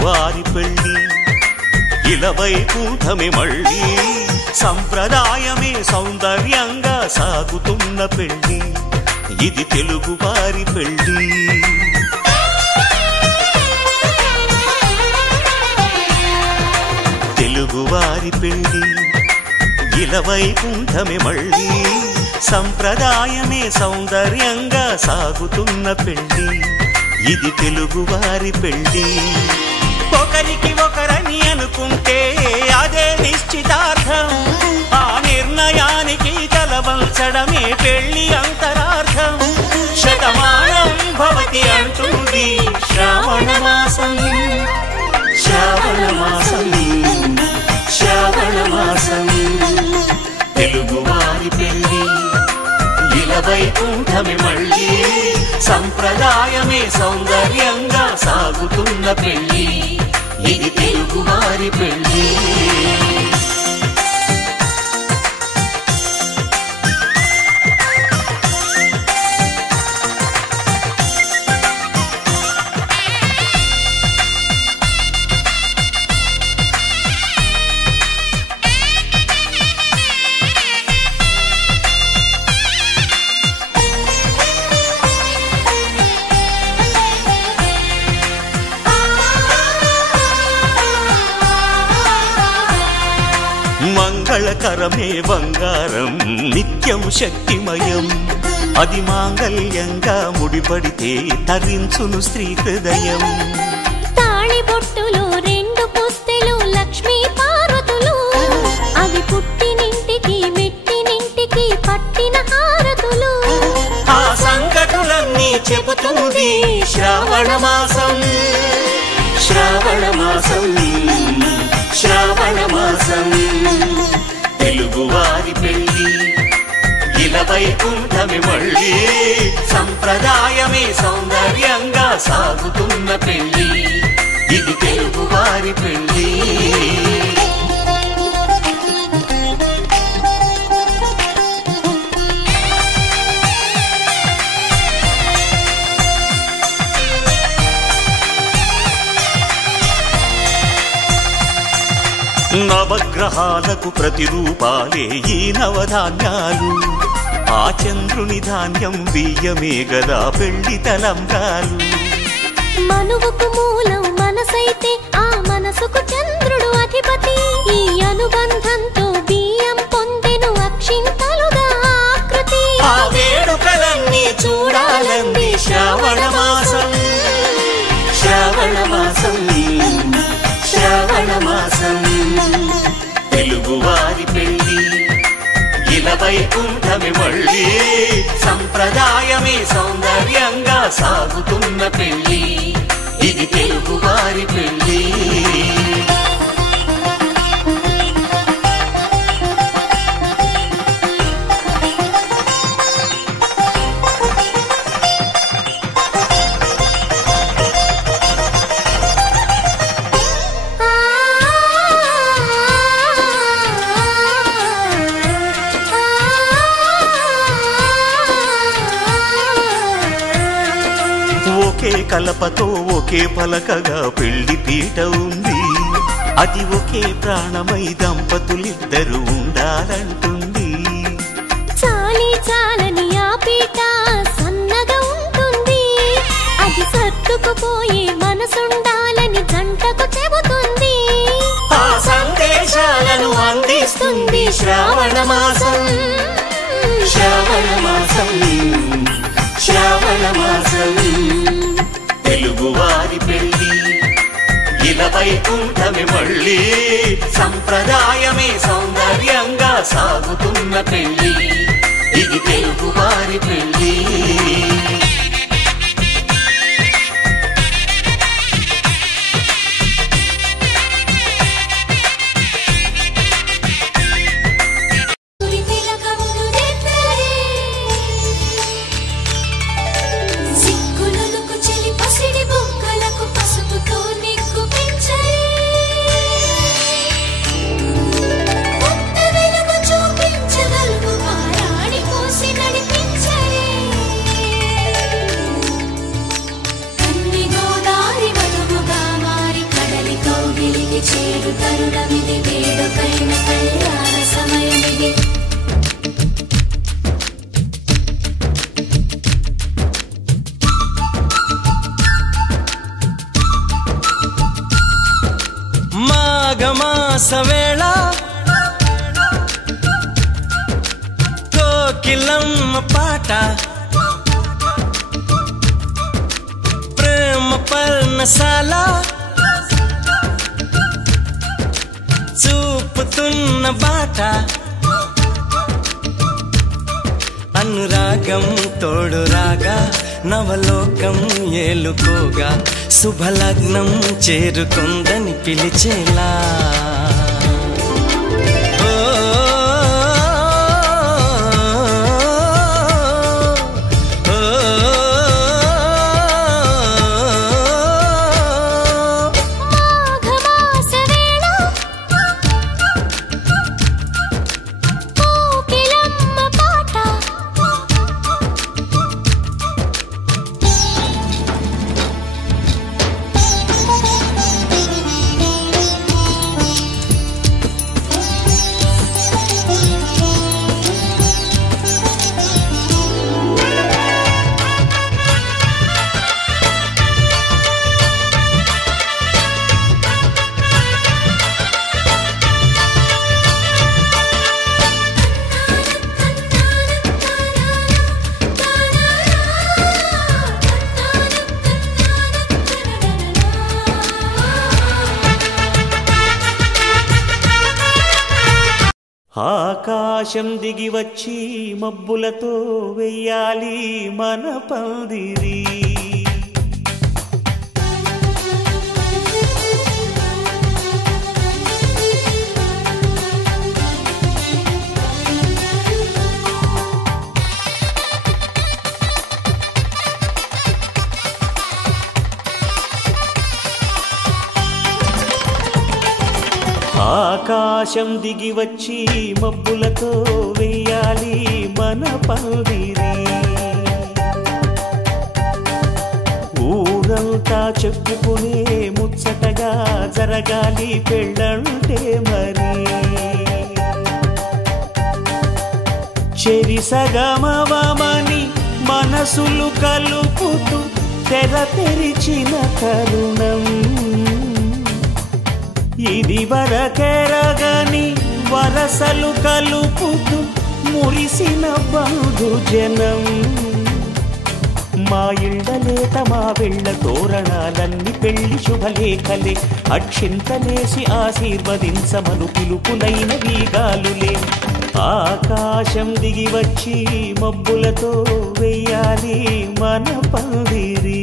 తెలుగువారి పెళ్లి ఇలవైకుంఠమే మళ్ళీ సంప్రదాయమే సౌందర్యంగా సాగుతున్న పెళ్లి ఇది తెలుగువారి పెళ్లి తెలుగువారి పెళ్లి ఇలవైకుంఠమే మళ్ళీ సంప్రదాయమే సౌందర్యంగా సాగుతున్న పెళ్లి ఇది తెలుగువారి పెళ్లి ఒకరికి ఒకరని అనుకుంటే అదే నిశ్చితార్థం ఆ నిర్ణయానికి తలవంచడమే పెళ్లి అంతరార్థం శతమానం భవతి అంటుంది శ్రావణ మాసం శ్రావణ మాసం శ్రావణ మాసం తెలుగువారి పెళ్లి ఇలవైకుంఠమే మళ్ళీ సంప్రదాయమే సౌందర్యంగా సాగుతున్న పెళ్లి ఇది తెలుగువారి పెళ్లి మంగళకరమే బంగారం నిత్యం శక్తిమయం అది మాంగళ్యంగా ముడిపడితే తరించును స్త్రీ హృదయం తాళిబొట్టులు రెండు పుస్తెలు లక్ష్మీ పార్వతులు అవి పుట్టినింటికి మెట్టినింటికి పట్టిన హారతులు ఆ సంగతులన్నీ చెబుతుంది శ్రావణ మాసం శ్రావణ మాసం శ్రావణ మాసం తెలుగువారి పెళ్లి ఇలవైకుంఠమే మళ్ళీ సంప్రదాయమే సౌందర్యంగా సాగుతున్న పెళ్లి ఇది తెలుగువారి పెళ్లి నవగ్రహాలకు ప్రతిరూపాలే ఈ నవధాన్యాలు ఆ చంద్రుని ధాన్యం బియ్యమే గదా పెళ్లి తలంబ్రాలు మనువుకు మూలం మనసైతే ఆ మనసుకు చంద్రుడు అధిపతి ఈ అనుబంధంతో బియ్యం పొందెను అక్షింతలుగా ఆకృతి ఆ వేడుకలన్నీ చూడాలంది శ్రావణ మాసం శ్రావణ మాసం శ్రావణ మాసం తెలుగువారి పెళ్లి ఇలవైకుంఠమే మళ్ళీ సంప్రదాయమే సౌందర్యంగా సాగుతున్న పెళ్లి ఇది తెలుగువారి పెళ్లి ఒకే కలపతో ఒకే పలకగా పెళ్లి పీట ఉంది అది ఒకే ప్రాణమై దంపతులిద్దరు ఉండాలంటుంది చాలి చాలని ఆ పీట సన్నగా ఉంటుంది అది సర్దుకుపోయే మనసుండాలని జంటకు చెబుతుంది ఆ సందేశాలను అందిస్తుంది శ్రావణ మాసం శ్రావణ మాసం శ్రావణ మాసం తెలుగువారి పెళ్లి ఇలవైకుంఠమే మళ్ళీ సంప్రదాయమే సౌందర్యంగా సాగుతున్న పెళ్లి ఇది తెలుగువారి పెళ్లి సరసాల చూపుతున్న బాట అనురాగం తోడు రాగా నవలోకం ఏలుకోగా శుభలగ్నం చేరుకుందని పిలిచేలా ఆకాశం దిగి వచ్చి మబ్బులతో వెయ్యాలి మన పందిరి ఆకాశం దిగి వచ్చి మబ్బులతో వెయ్యాలి మన పందిరి ఊరంతా చెప్పుకునే ముచ్చటగా జరగాలి పెళ్ళంటే మరి చెరిసగమవమని మనసులు కలుపుతూ తెర తెరిచిన తరుణం ఇది వరకెరగని వరసలు కలుపుతూ మురిసిన బంధుజనం మా ఇళ్ళలేత మా వెళ్ళ తోరణాలన్నీ పెళ్లి శుభలేఖలే అక్షింతలేసి ఆశీర్వదించమను పిలుపులైన వీగాలులే ఆకాశం దిగి వచ్చి మబ్బులతో వెయ్యాలి మన పందిరి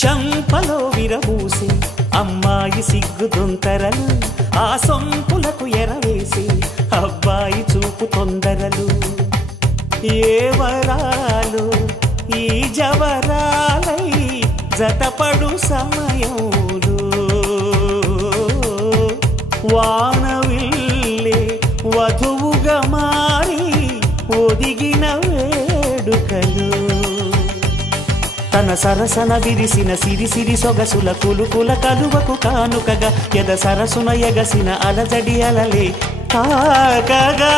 చంపలో విరబూసి అమ్మాయి సిగ్గుదొంతరలు ఆ సొంపులకు ఎరవేసి అబ్బాయి చూపు తొందరలు ఏ వరాలు ఈ జవరాలై జతపడు సమయంలో వానవిల్లే వధువుగా మారి ఒదిగిన వేడుకలు తన సరసన విరిసిన సిరిసిరి సొగసుల కులుకుల కలువకు కానుకగా ఎద సరసున ఎగసిన అలజడి అలలే తాకగా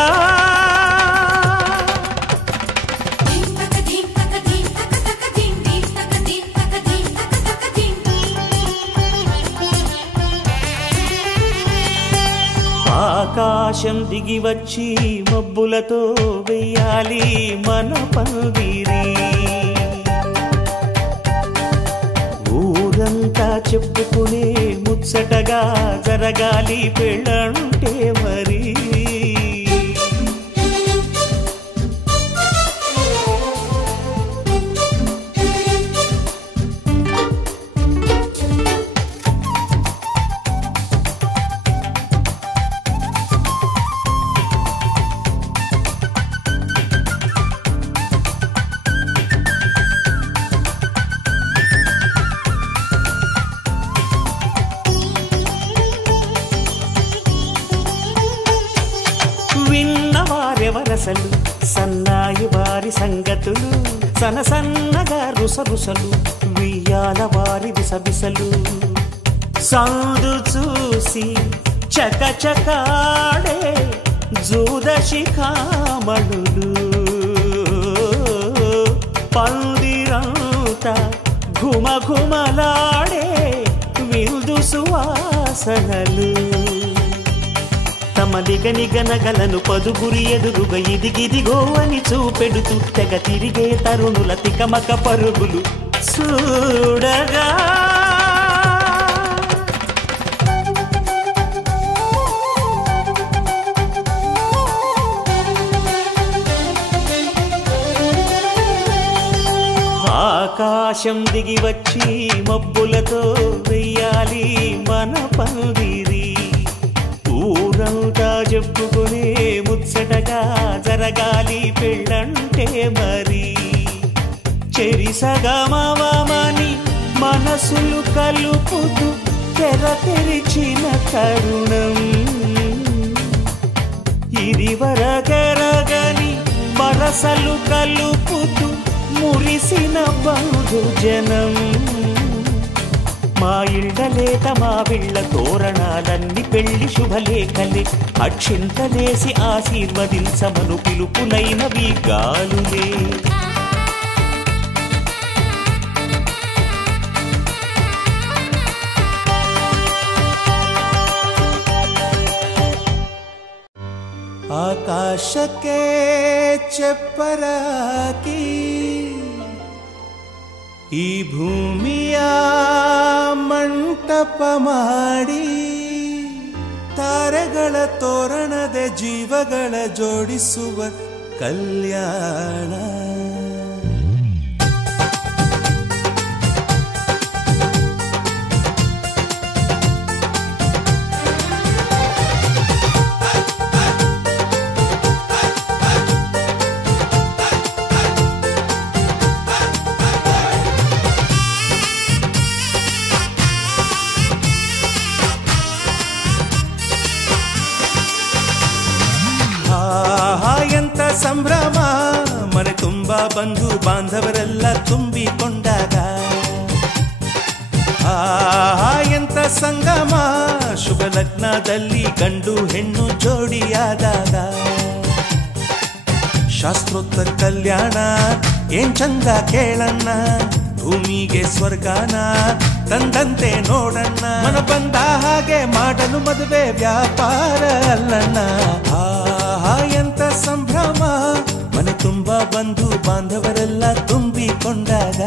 ఆకాశం దిగి వచ్చి మబ్బులతో వెయ్యాలి మన పందిరి ఊరంతా చెప్పుకునే ముచ్చటగా జరగాలి పెళ్ళంటే మరి విన్నవారెవరసలు సన్నాయి వారి సంగతులు సనసన్నగా రుసరుసలు వియ్యాల వారి విసవిసలు సందు చూసి చకచకాడే జూదశిఖామణులు పందిరంతా ఘుమఘుమలాడే విందు సువాసనలు తమ నిగనిగనగలను పదుగురి ఎదురుగా ఇదిగిదిగో అని చూపెడుతూ తెగ తిరిగే తరుణుల తికమక పరుగులు చూడగా ఆకాశం దిగి వచ్చి మబ్బులతో వెయ్యాలి మన పందిరి ఊరంతా చెప్పుకునే ముచ్చటగా జరగాలి పెళ్ళంటే మరి చెరిసగమవమని మనసులు కలుపుతూ తెర తెరిచిన తరుణం ఇది వరకెరగని వరసలు కలుపుతూ మురిసిన బంధుజనం మా ఇళ్ళలేత మా విళ్ళ తోరణాలన్నీ పెళ్లి శుభలేఖలే అక్షింతలేసి ఆశీర్వదించమను పిలుపులైనవి గాలులే ಆಕಾಶಕ್ಕೆ ಚಪ್ಪರಾಕಿ ಈ ಭೂಮಿಯ ಮಂಟಪ ಮಾಡಿ ತಾರೆಗಳ ತೋರಣದ ಜೀವಗಳ ಜೋಡಿಸುವ ಕಲ್ಯಾಣ ಸಂಭ್ರಮ ಮನೆ ತುಂಬಾ ಬಂಧು ಬಾಂಧವರೆಲ್ಲ ತುಂಬಿಕೊಂಡಾಗ ಎಂತ ಸಂಗಮ ಶುಭ ಲಗ್ನದಲ್ಲಿ ಗಂಡು ಹೆಣ್ಣು ಜೋಡಿಯಾದಾಗ ಶಾಸ್ತ್ರೋತ್ತರ ಕಲ್ಯಾಣ ಏನ್ ಚಂದ ಕೇಳಣ್ಣ ಭೂಮಿಗೆ ಸ್ವರ್ಗಾನ ತಂದಂತೆ ನೋಡಣ್ಣ ಮನ ಬಂದ ಹಾಗೆ ಮಾಡಲು ಮದುವೆ ವ್ಯಾಪಾರ ಅಲ್ಲಣ್ಣ ಎಂತ ಸಂಭ್ರಮ ಮನೆ ತುಂಬಾ ಬಂಧು ಬಾಂಧವರೆಲ್ಲ ತುಂಬಿಕೊಂಡಾಗ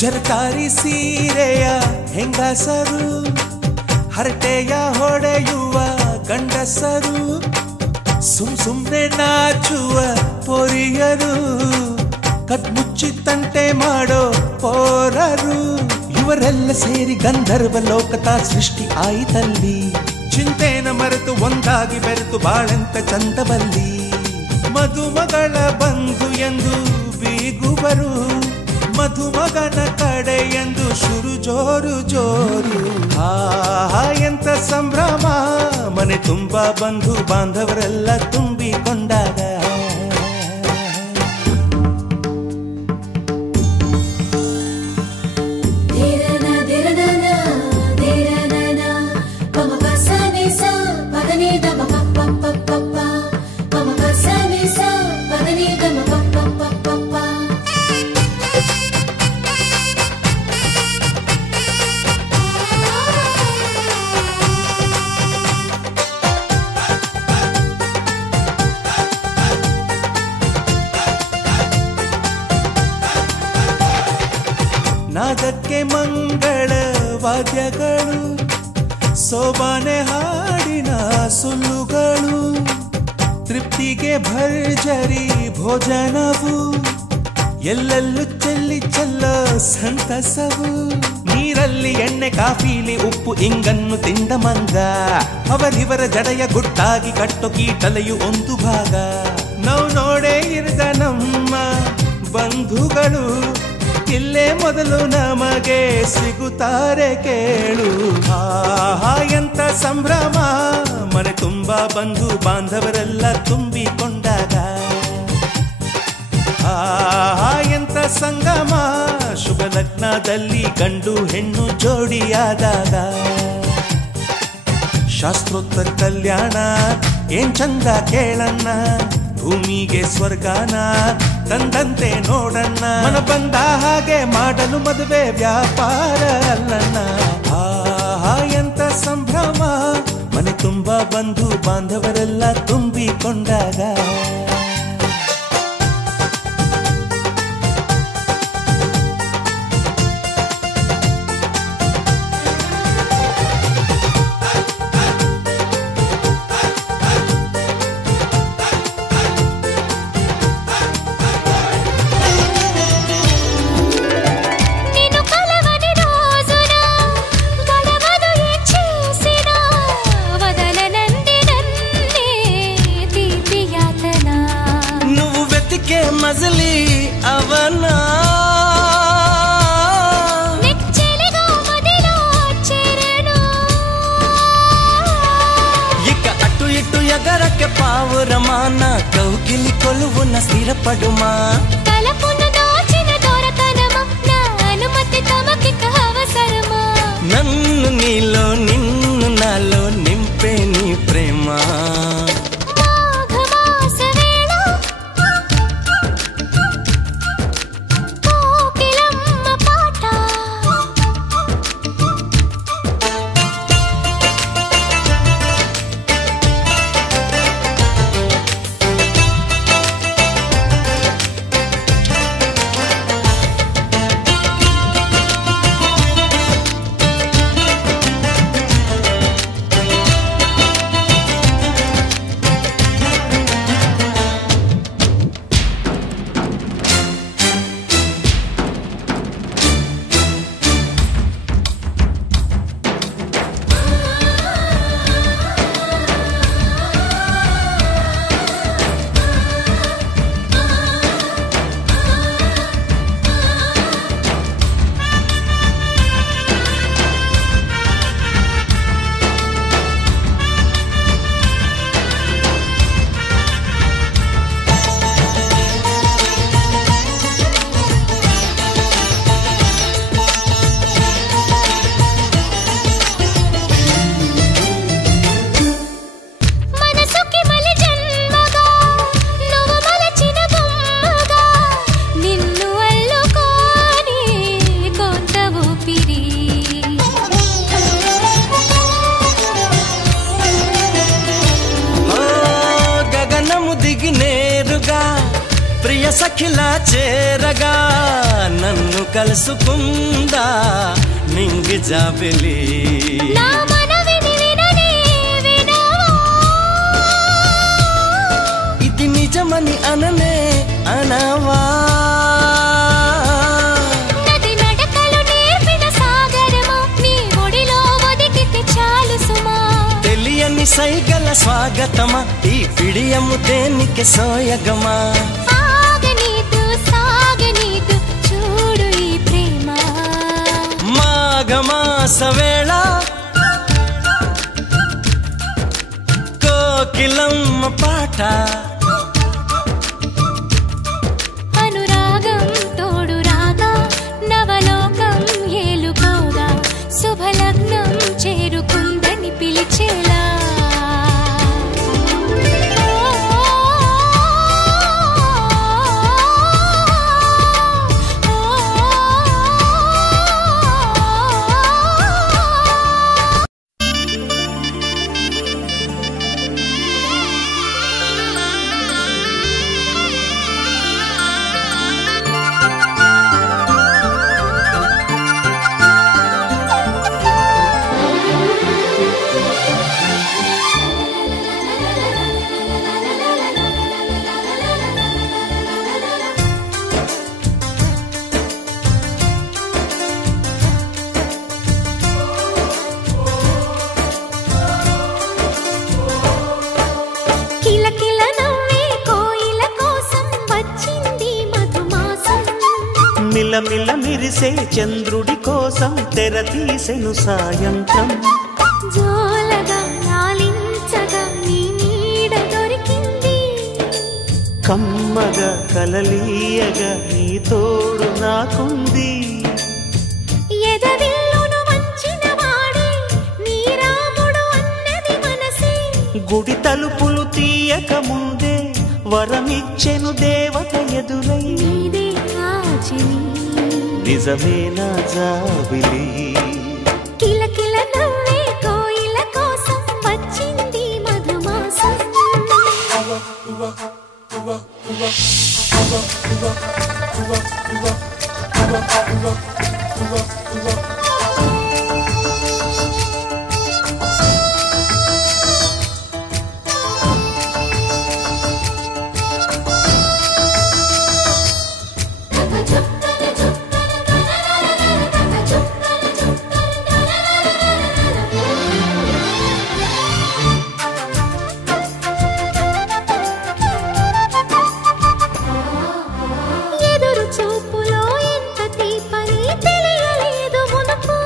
ಜರಕಾರಿ ಸೀರೆಯ ಹೆಂಗಸರು ಹರಟೆಯ ಹೊಡೆಯುವ ಗಂಡಸರು ಸುಮ್ನೆ ನಾಚುವ ಪೊರಿಯರು ಕದ್ಮುಚ್ಚಿ ತಂಟೆ ಮಾಡೋ ಪೋರರು ಇವರೆಲ್ಲ ಸೇರಿ ಗಂಧರ್ವ ಲೋಕದ ಸೃಷ್ಟಿ ಆಯಿತಲ್ಲಿ ಚಿಂತೆನ ಮರೆತು ಒಂದಾಗಿ ಬೆರೆತು ಬಾಳೆಂತ ಚಂದವಲ್ಲಿ ಮದುಮಗಳ ಬಂಧು ಎಂದು ಬೀಗುವರು ಮಧುಮಗನ ಕಡೆ ಎಂದು ಶುರು ಜೋರು ಜೋರು ಎಂತ ಸಂಭ್ರಮ ಮನೆ ತುಂಬಾ ಬಂಧು ಬಾಂಧವರೆಲ್ಲ ತುಂಬಿಕೊಂಡಾಗ ನಾದಕ್ಕೆ ಮಂಗಳ ವಾದ್ಯಗಳು ಸೋಬಾನೆ ಹಾಡಿನ ಸುಳ್ಳುಗಳು ತೃಪ್ತಿಗೆ ಭರ್ಜರಿ ಭೋಜನವು ಎಲ್ಲೆಲ್ಲೂ ಚೆಲ್ಲಿ ಚೆಲ್ಲೋ ಸಂತಸವು ನೀರಲ್ಲಿ ಎಣ್ಣೆ ಕಾಫಿಲಿ ಉಪ್ಪು ಇಂಗನ್ನು ತಿಂದ ಮಂಗ ಅವರಿವರ ಜಡೆಯ ಗುಟ್ಟಾಗಿ ಕಟ್ಟೋ ಕೀಟಲೆಯು ಒಂದು ಭಾಗ ನಾವು ನೋಡೇ ಇರದ ನಮ್ಮ ಬಂಧುಗಳು ಇಲ್ಲೇ ಮೊದಲು ನಮಗೆ ಸಿಗುತ್ತಾರೆ ಕೇಳು ಆಹಾ ಎಂತ ಸಂಭ್ರಮ ಮನೆ ತುಂಬಾ ಬಂಧು ಬಾಂಧವರೆಲ್ಲ ತುಂಬಿಕೊಂಡಾಗ ಆಹಾ ಎಂತ ಸಂಗಮ ಶುಭ ಲಗ್ನದಲ್ಲಿ ಗಂಡು ಹೆಣ್ಣು ಜೋಡಿಯಾದಾಗ ಶಾಸ್ತ್ರೋತ್ತರ ಕಲ್ಯಾಣ ಏನ್ ಚಂದ ಕೇಳಣ್ಣ ಭೂಮಿಗೆ ಸ್ವರ್ಗಾನ ತಂದಂತೆ ನೋಡಣ್ಣ ಮನ ಬಂದ ಹಾಗೆ ಮಾಡಲು ಮದುವೆ ವ್ಯಾಪಾರ ಅಲ್ಲಣ್ಣ ಆಹಾ ಎಂತ ಸಂಭ್ರಮ ಮನೆ ತುಂಬಾ ಬಂಧು ಬಾಂಧವರೆಲ್ಲ ತುಂಬಿಕೊಂಡಾಗ మజిలీ అవనా ఇక అటు ఇటు ఎగరಕ್ಕೆ పావురమాన కౌగిలి కొలువున స్థిరపడుమా తలపును దోచిన దొరతనమా నా అనుమతి తమకిక అవసరమా నన్ను నీలో నిన్ను నాలో నింపే నీ ప్రేమ సఖిలా చేరగా నన్ను కలుసుకుందా నింగి జాబిలి నా మనవిని విననే వినవా ఇది నిజమని అననే అనవా నది నడకలు నేర్పిన సాగరమా నీ ఒడిలో ఒదిగితే చాలు సుమా తెలియని సైగల స్వాగతమా ఈ పిడియము దేనికి సోయగమా చూడు ఈ ప్రేమ మాఘమాస వేళ కోకిలమ్మ పాట అనురాగం తోడు రాగా నవలోకం ఏలుకోగా శుభలగ్నం చేరుకుందని పిలిచేలా మిలమిల మిరిసే చంద్రుడి కోసం తెర తీసెను సాయంత్రం జోలగా లాలించగా నీ నీడ దొరికింది కమ్మగా కలలీయగా నీ తోడు నాకుంది ఎదవిల్లును వంచిన వాడే నీ రాముడు అన్నది మనసే గుడి తలుపులు తీయక ముందే వరమిచ్చెను దేవత ఎదురై నీదే ఆచని నిజమేనా జాబిలి కిలకిల నవ్వే కోయిల కోసం వచ్చింది మధుమాసం ఎదురు చూపులో ఎంత తీపని తెలియలేదు మునుపు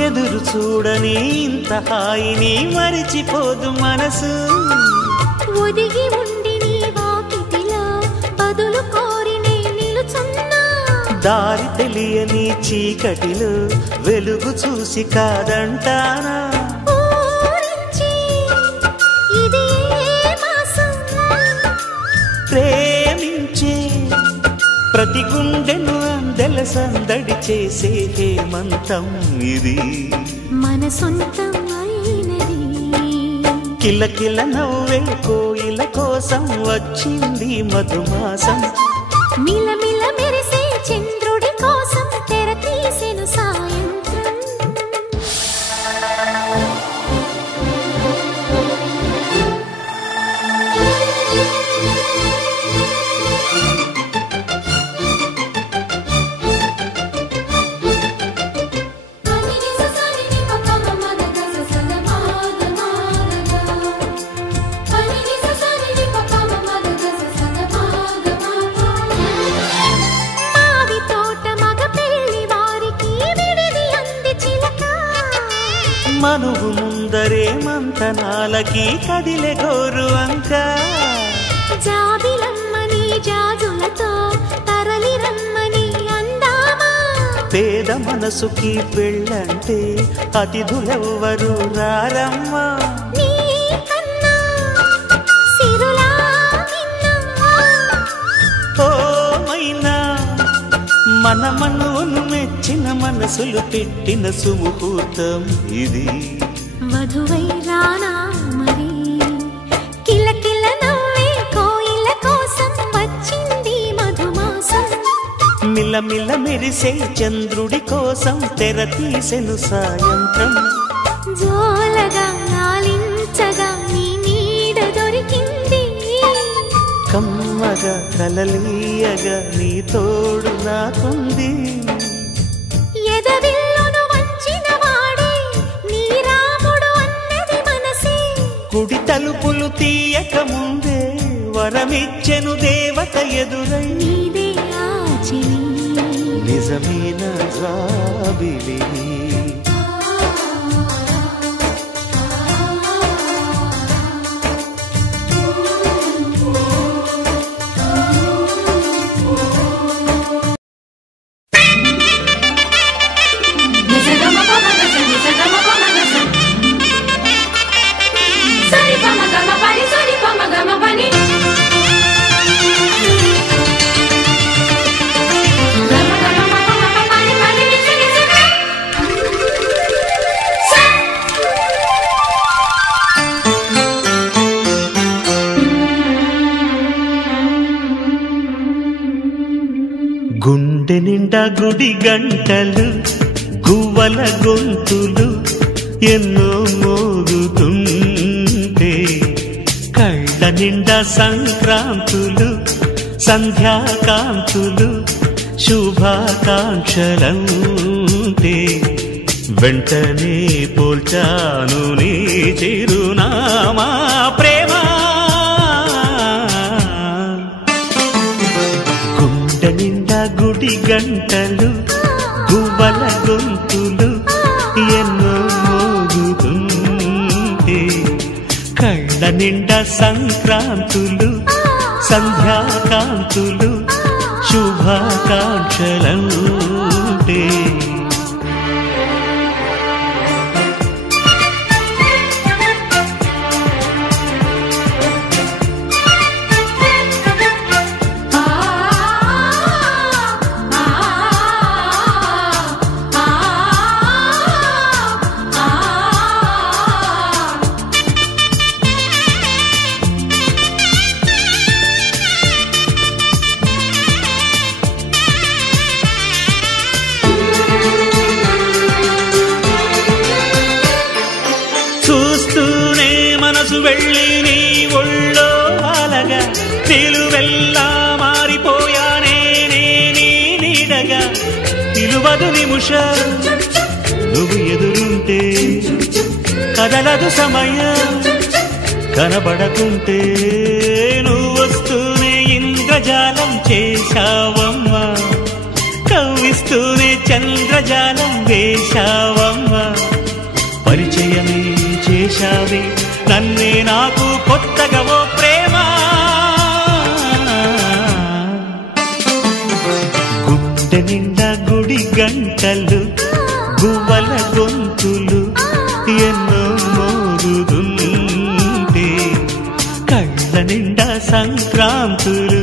ఎదురు చూడని ఇంత హాయిని మరిచిపోదు మనసు ఒదిగి ఉండి నీ వాకిటిలో బదులు కోరి నే నిలుచున్నా దారి తెలియని చీకటిలో వెలుగు చూసి కాదంటానా ఊరించి ఇది ఏ మాసం ప్రేమించే ప్రతి గుండెను అందెల సందడి చేసే హేమంతం ఇది మన సొంతం అయినది కిలకిల నవ్వే కోయిల కోసం వచ్చింది మధుమాసం మిలమిల మెరిసే చంద్రుడి కోసం తెర తీసెను సాయంత్రం మావి తోట మగ పెళ్లి వారికి విడిది అంది చిలక మనువు ముందరే మంతనాలకి కదిలే గోరు అంక జాబిలమ్మని జాజులతో తరలి రమ్మని అందామా పేద మనసుకి పెళ్ళంటే అతిథులెవ్వరు రారమ్మా నీ కన్నా సిరులా నిన్నా ఓ మైనా మన మనువును మెచ్చిన మనసులు పెట్టిన సుముహూర్తం ఇది వధువై రానా మరి కిలకిల నవ్వే కోయిల కోసం వచ్చింది మధుమాసం మిలమిల మెరిసే చంద్రుడి కోసం తెర తీసెను సాయంత్రం జోలగా లాలించగా నీ నీడ దొరికింది కమ్మగా కలలీయగా నీ తోడు నాకుంది ఎదవిల్లును వంచిన వాడే నీ రాముడు అన్నది మనసే గుడి తలుపులు తీయక ముందే వరమిచ్చెను దేవత ఎదురై నీదే ఆచని నిజమేన జాబిలి గుండె నిండా గుడి గంటలు గువ్వల గొంతులు ఎన్నో మోగుతుంటే కళ్ళ నిండా సంక్రాంతులు సంధ్యాకాంతులు శుభాకాంక్షలంటే వెంటనే పోల్చాను నీ చిరునామా ప్రేమ గుండె నిండా గుడి గంటలు గువ్వల గొంతులు ఎన్నో మోగుతుంటే కళ్ళ నిండా సంక్రాంతులు సంధ్యాకాంతులు శుభాకాంక్షలంటే చూస్తూనే మనసు వెళ్ళి నీ ఒళ్ళో అలగా నిలువెల్లా మారిపోయానే నీ నీడగా నిలువదు నిమిషం నువ్వు ఎదురుంటే కదలదు సమయం కనబడకుంటే నువ్వు వస్తూనే ఇంద్రజాలం చేశావమ్మా కవ్విస్తూనే చంద్రజాలం వేశావమ్మా పరిచయమే చేశావే నన్నే నాకు కొత్తగా ఓ ప్రేమ గుండె నిండా గుడి గంటలు గువ్వల గొంతులు ఎన్నో మోగుతుంటే కళ్ళ నిండా సంక్రాంతులు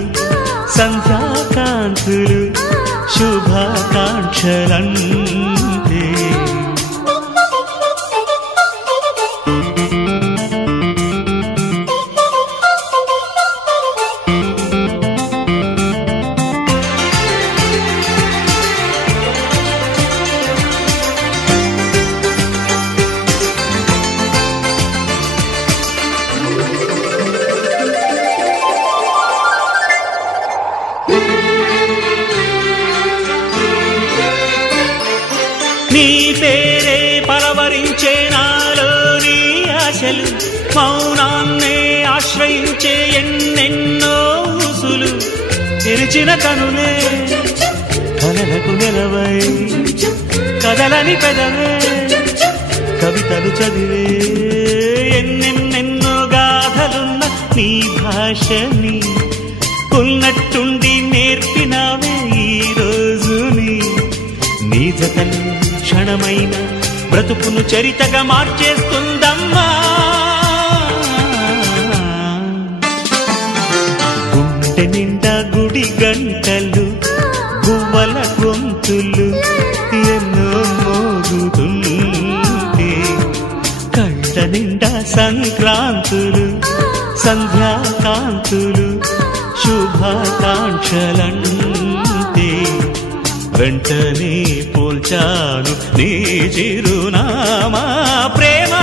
సంధ్యాకాంతులు శుభాకాంక్షలంటే నీ పేరే పలవరించే నాలోని ఆశలు మౌనాన్నే ఆశ్రయించే ఎన్నెన్నో ఊసులు తెరిచిన కనులే కలలకు నిలవై కదలని పెదవే కవితలు చదివే ఎన్నెన్నెన్నో గాథలున్న నీ భాషని ఉన్నట్టుండి నేర్పినావే ఈ రోజుని నీ జతలు క్షణమైన బ్రతుకును చరితగా మార్చేస్తుందమ్మా గుండె నిండా గుడి గంటలు గువ్వల గొంతులు ఎన్నో మోగుతుంటే కళ్ళ నిండా సంక్రాంతులు సంధ్యాకాంతులు శుభాకాంక్షలంటే వెంటనే పోల్చాను నీ చిరునామా ప్రేమ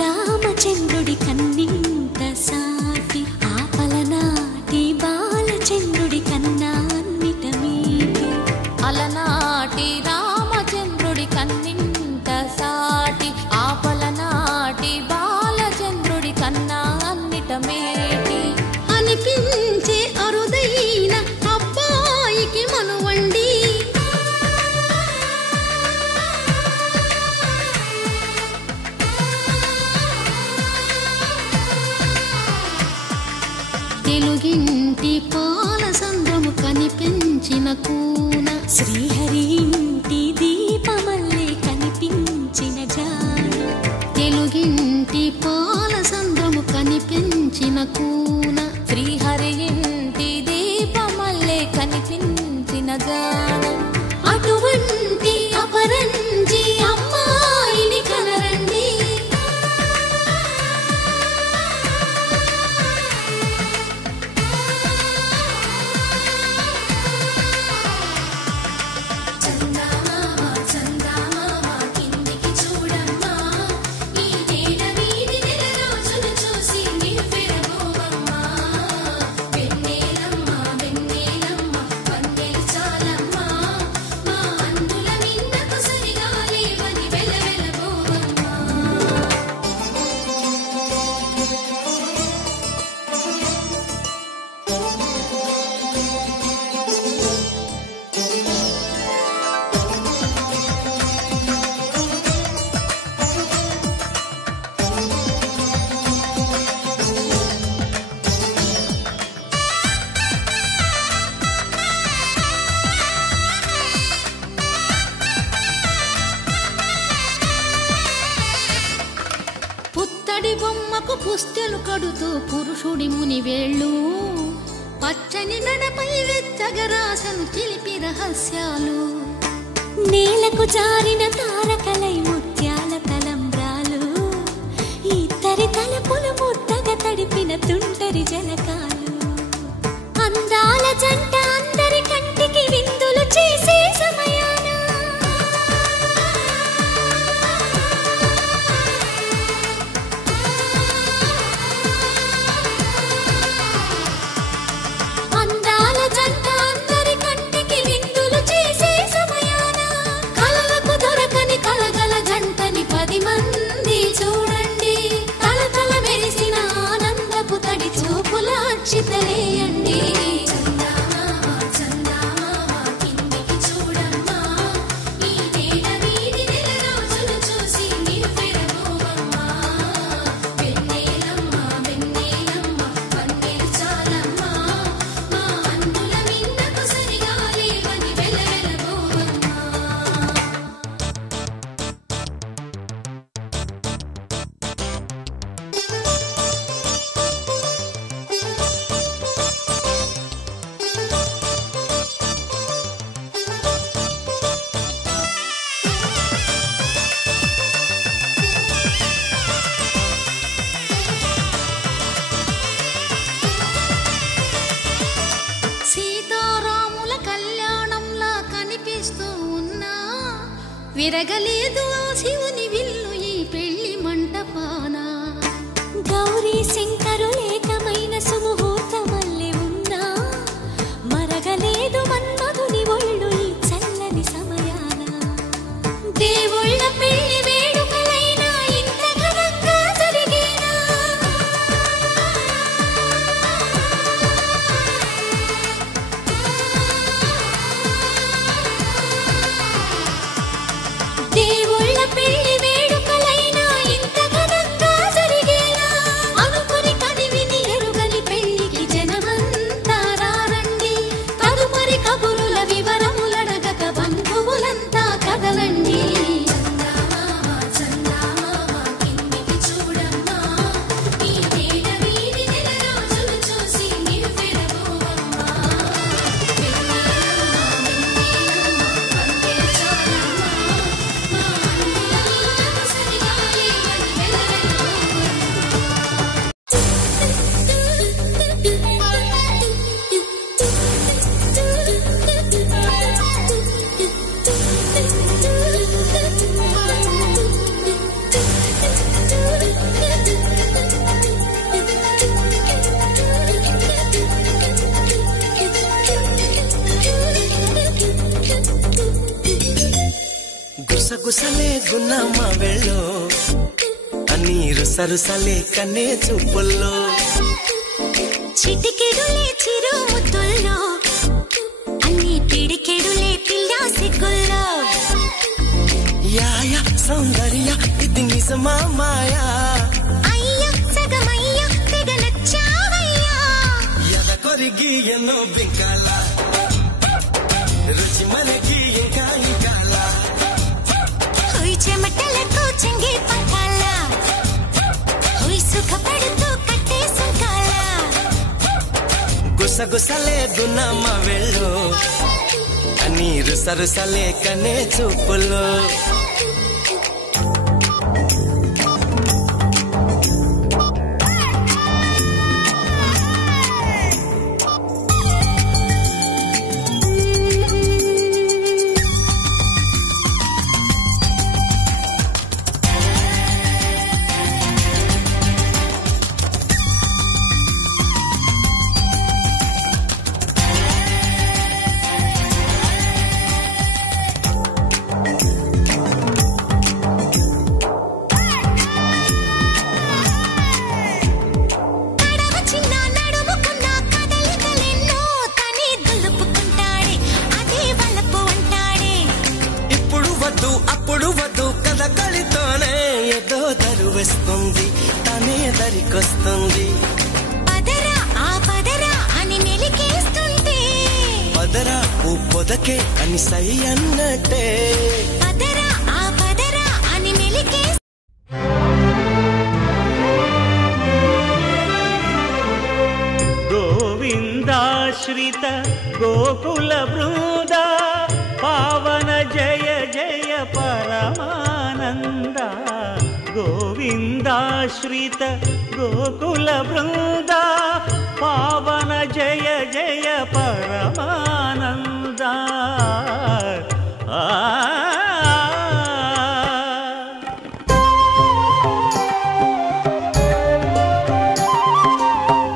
రామచంద్రుడి కన్నింత సాటి ఆపలనాటి బాలచంద్రుడి కన్నా అన్నిట మీటి అలనాటి రామచంద్రుడి కన్నింత సాటి ఆపలనాటి బాలచంద్రుడి కన్నా అన్నిట మేటి అనిపించే అరుదైన అబ్బాయికి మనువండి. పుత్తడి బొమ్మకు పుస్తెలు కడుతూ పురుషుడి ముని వేళ్ళు పచ్చని నడపై వెచ్చగరాసను చిలిపి రహస్యాలు నేలకు జారిన తారకలై ముత్యాల తలంబ్రాలు ఇద్దరి తలపులు ముద్దగా తడిపిన తుంటరి జలకాలు అందాల జంట అందరి కంటికి విందులు చేసే సమయాన అందాల జంట అందరి కంటికి విందులు చేసే సమయాన కలలకు దొరకని కలగల జంటని 10 మంది చూడండి తలతల మెరిసిన ఆనందపు తడి చూపుల అచ్చితలేయండి సీతారాముల కళ్యాణంలా కనిపిస్తూ ఉన్నా విరగలేదు ఆ శివుని విల్లు ఈ పెళ్లి మంటపాన గౌరీ శంకరులేకమైన సుముహూర్తమల్లె ఉన్నా మరగలేదు మన్మధుని ఒళ్ళు ఈ చల్లని సమయాన దేవుళ్ళ పెళ్లి వేడుకలైనా ఇంత ఘనంగా జరిగేనా దేవుళ్ళ పెళ్లి వేడుకలైనా ఇంత ఘనంగా జరిగేనా అనుకుని కనివిని ఎరుగని పెళ్లికి జనమంతా రారండి తదుపరి కబురుల వివరములడగక బంధువులంతా కదలండి గుసగుసలే గున్నమ్మ వెళ్ళు నీరు సరుసలే కన్నే చూపుల్లో చిటికెడులే చిరు ముద్దుల్లో అన్ని పిడికెడులే పిల్ల సిగ్గుల్లో యాయ సౌందర్య ఇది నిజమా మాయా అయ్యో సగమయ్యో తెగ నచ్చావయ్యా ఎద కొరిగి ఎన్నో బింకాల రుచి మనకి ఇంకా ఇంకాల హోయ్ చెమటలకు చెంగి పంకాల హోయ్ సుఖపడుతూ కట్టే సంకాల గుసగుసలే గున్నమ్మ వెళ్ళు నీరు సరుసలే కన్నే చూపుల్లో అప్పుడు వద్దు కథ కలితోనే ఏదో దరువేస్తుంది తనే దరికొస్తుంది పదరా ఆ పదరా అని మెలికేస్తుంటే పదరా ఓ పొదకే అని సై అన్నట్టే పదరా ఆ పదరా అని మెలికే గోకుల బృంద పావన జయ జయ పరమానంద గోవిందాశ్రిత గోకుల బృంద పావన జయ జయ పరమానంద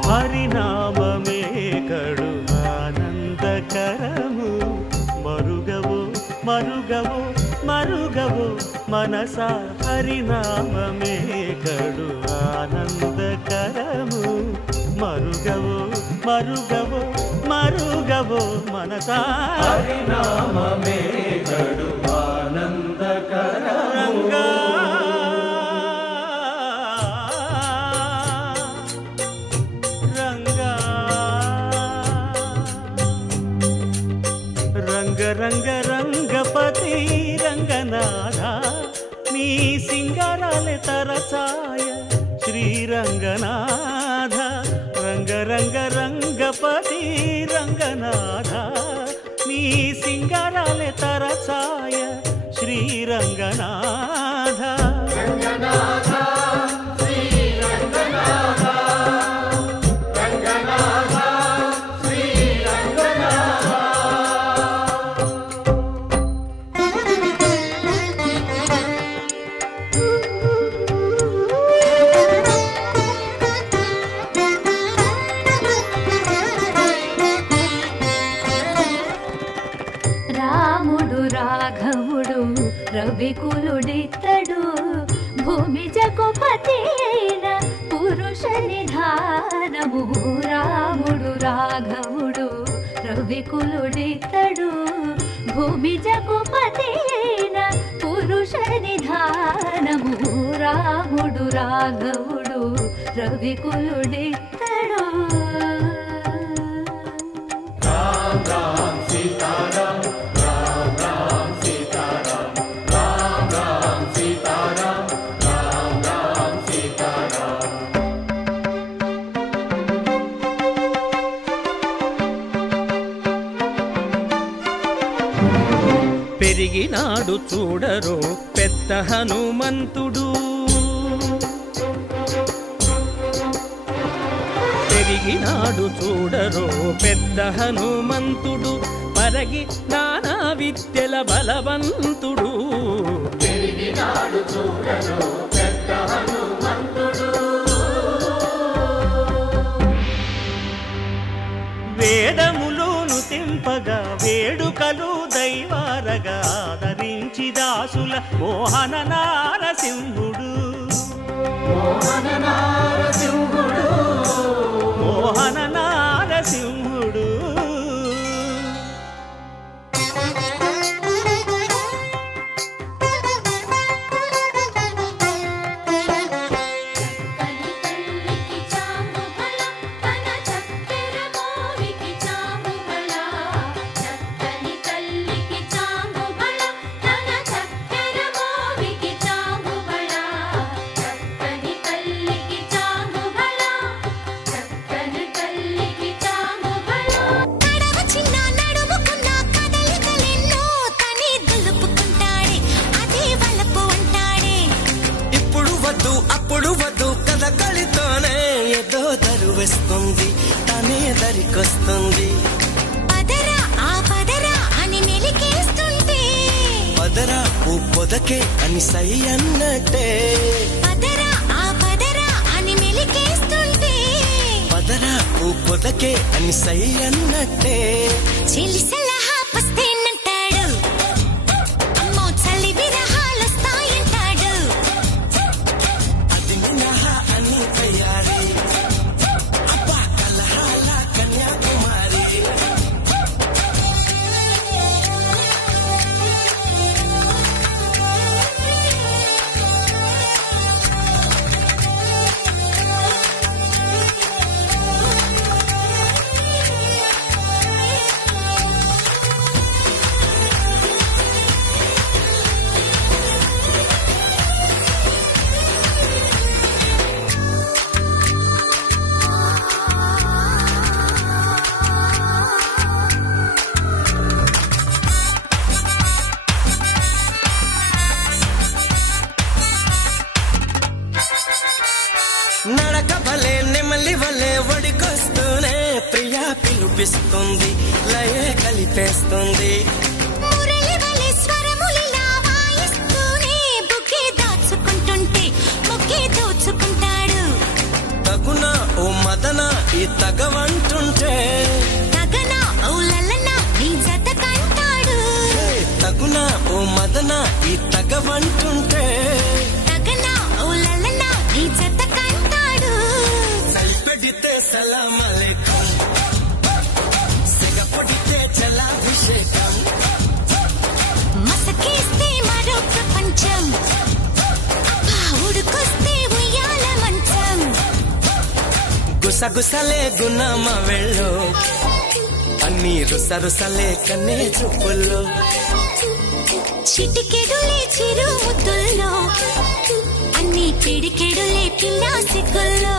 హరినామమే కడు ఆనందకరము మరుగవు మరుగవు మరుగవు మనసా హరినామమే కడు ఆనందకరము మరుగవు మరుగవు మరుగవు మనసా హరినామమే కడు ఆనందకరము రంగ రంగ రంగపతి రంగనాథ నీ సింగారాలే తరసాయ శ్రీరంగనాథ రంగ రంగ రంగపతి రంగనాథ నీ సింగారాలే తరసాయ శ్రీరంగనాథ రవికులుడితడు భూమి జగపతి అయిన పురుష నిధానము రాముడు రాఘవుడు రవికులుడితడు భూమి జగపతి అయిన పురుష నిధానము రాముడు రాఘవుడు రవికులుడితడు రామ్ రామ్ సీతారాం రామ్ రామ్ సీతారాం రామ్ రామ్ సీతారాం రామ్ రామ్ సీతారాం పెరిగినాడు చూడరో పెద్ద హనుమంతుడు పెరిగినాడు చూడరో పెద్ద హనుమంతుడు పరగి నానా విద్యల బలవంతుడు పెరిగినాడు చూడరో పెద్ద హనుమంతుడు వేదములోను తెంపగా వేడుకలు దైవారగా ఆదరించి దాసుల మోహన నారసింహుడు మోహన నారసింహుడు మోహన నారసింహుడు అప్పుడు వద్దు కథకళితోనే ఏదో దరువేస్తుంది తనే దరికొస్తుంది పదరా ఆ పదరా అని మెలికేస్తుంటే పదరా ఓ పొదకే అని సై అన్నట్టే పదరా ఆ పదరా అని మెలికేస్తుంటే పదరా ఓ పొదకే అని సై అన్నట్టే చెలి సలహా పస్తేనంటాడు అమ్మో చలి విరహాలొస్తాయంటాడు అది మినహా అని తయారీ అబ్బా కలహాల కన్యాకుమారి చూపిస్తుంది లయే కలిపేస్తుంది మురళి వలె స్వరములిలా వాయిస్తూనే బుగ్గే దాచుకుంటుంటే ముగ్గే దోచుకుంటాడు తగున ఓ మదన ఈ తగవంటుంటే తగన ఓ లలన నీ జత కంటాడు తగున ఓ మదన ఈ తగవంటుంటే తగన ఓ లలన నీ జత కంటాడు సల్పెడితే సలాం అలైకుం సిగపడితే జలాభిషేకం మసకేస్తే మరో ప్రపంచం అబ్బా ఉడుకొస్తే ఉయ్యాల మంచం గుసగుసలే గుణమ వెళ్ళు అన్ని రుసరుసలే కన్నే చూపుల్లో చిటికెడులే చిరు ముద్దుల్లో అన్ని పిడికెడులే పిల్ల సిగ్గుల్లో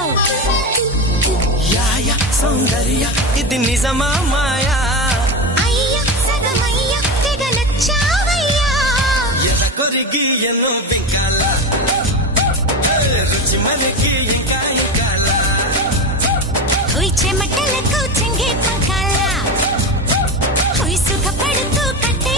యాయ సౌందర్య ఇది నిజమా మాయా అయ్య సగమయ్య తెగ నచ్చావయ్యా ఎద కొరిగి ఎన్నో బింకాల రుచి మనకి ఇంకా ఇంకాల హుయ్ చెమటలకు చెంగే పంకాల హుయ్ సుఖపడుతూ కట్టే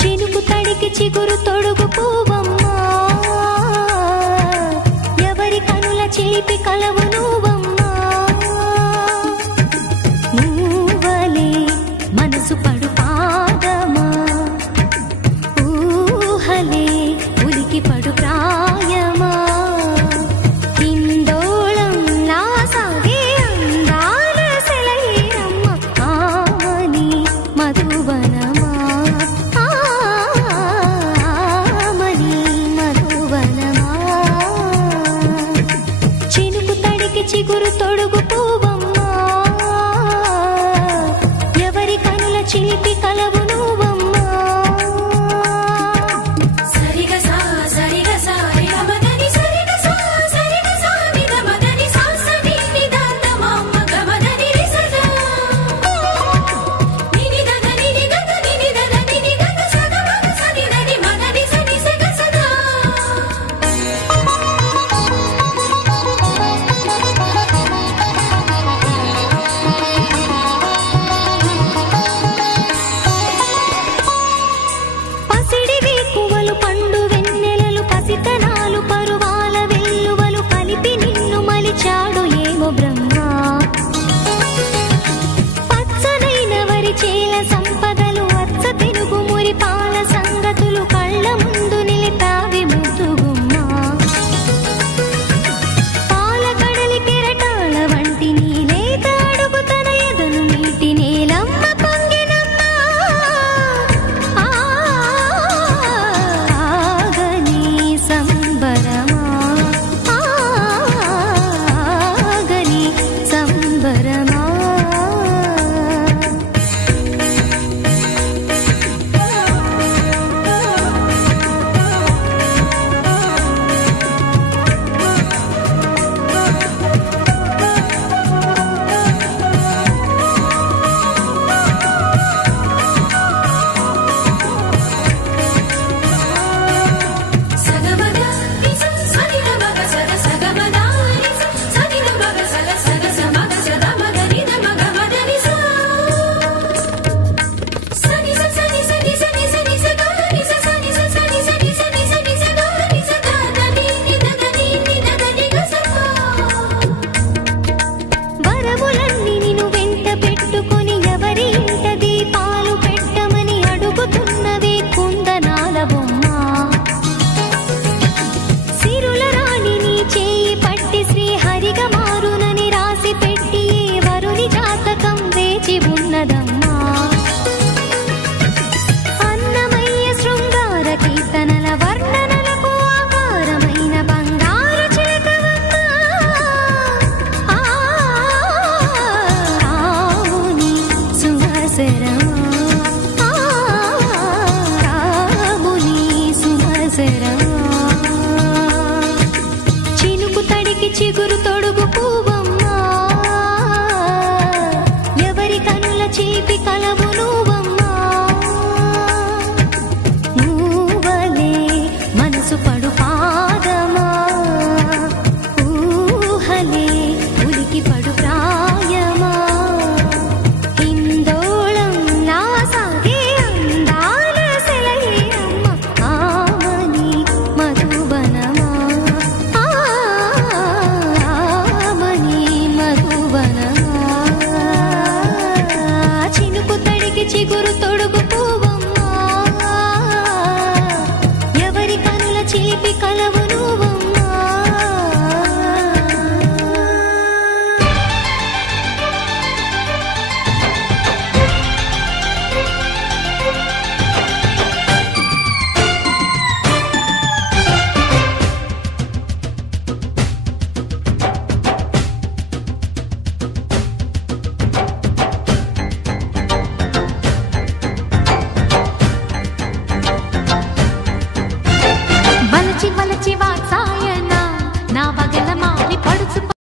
చినుకు తడికి చిగురు తొడుగు పూవమ్మా ఎవరి కనుల చిలిపి కలవు నువ్వమ్మా నువ్వలే మనసు పడు పాదమా ఊహలే ఉలికి పడు ప్రాయమా ఇందోళం నా సాగే అందాల సెలయేరమ్మ ఆమని మధు